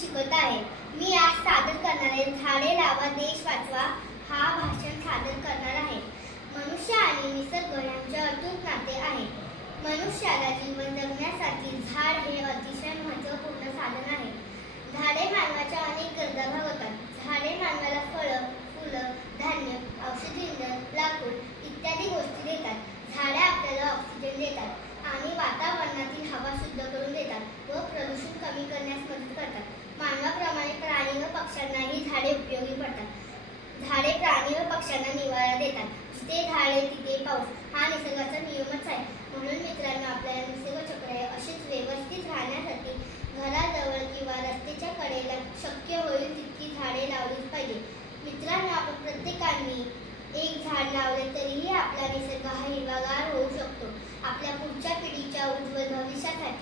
शिकत आहे। मी आज सादर करणारे झाडे लावा देश वाचवा हा भाषण सादर करणार आहे। मनुष्य आणि निसर्ग यांचे अतूट नाते आहे। मनुष्याला जीवन जगण्यासाठी झाड हे अतिशय महत्त्वपूर्ण साधन आहे। झाडे मानवाच्या अनेक गरजा भागवतात। झाडे मानवाला फळं, फुलं, धान्य, औषधी इंधन, लाकूड इत्यादी गोष्टी देतात। झाडे आपल्याला ऑक्सिजन देतात आणि वातावरणातील हवा शुद्ध करून देतात व प्रदूषण कमी करण्यास मदत करतात। मानवाप्रमाणे प्राणी व पक्ष्यांनाही झाडे उपयोगी पडतात। झाडे प्राणी व पक्ष्यांना निवारा देतात। जिथे झाडे तिथे पाऊस हा निसर्गाचा नियमच आहे। म्हणून मित्रांनो, आपल्याला निसर्ग चक्र अशीच व्यवस्थित राहण्यासाठी घराजवळ किंवा रस्त्याच्या कडेला शक्य होईल तितकी झाडे लावलीच पाहिजे। मित्रांनो, आपण प्रत्येकाने एक झाड लावले तरीही आपला निसर्ग हा हिरवागार होऊ शकतो। आपल्या पुढच्या पिढीच्या उज्ज्वल भविष्यासाठी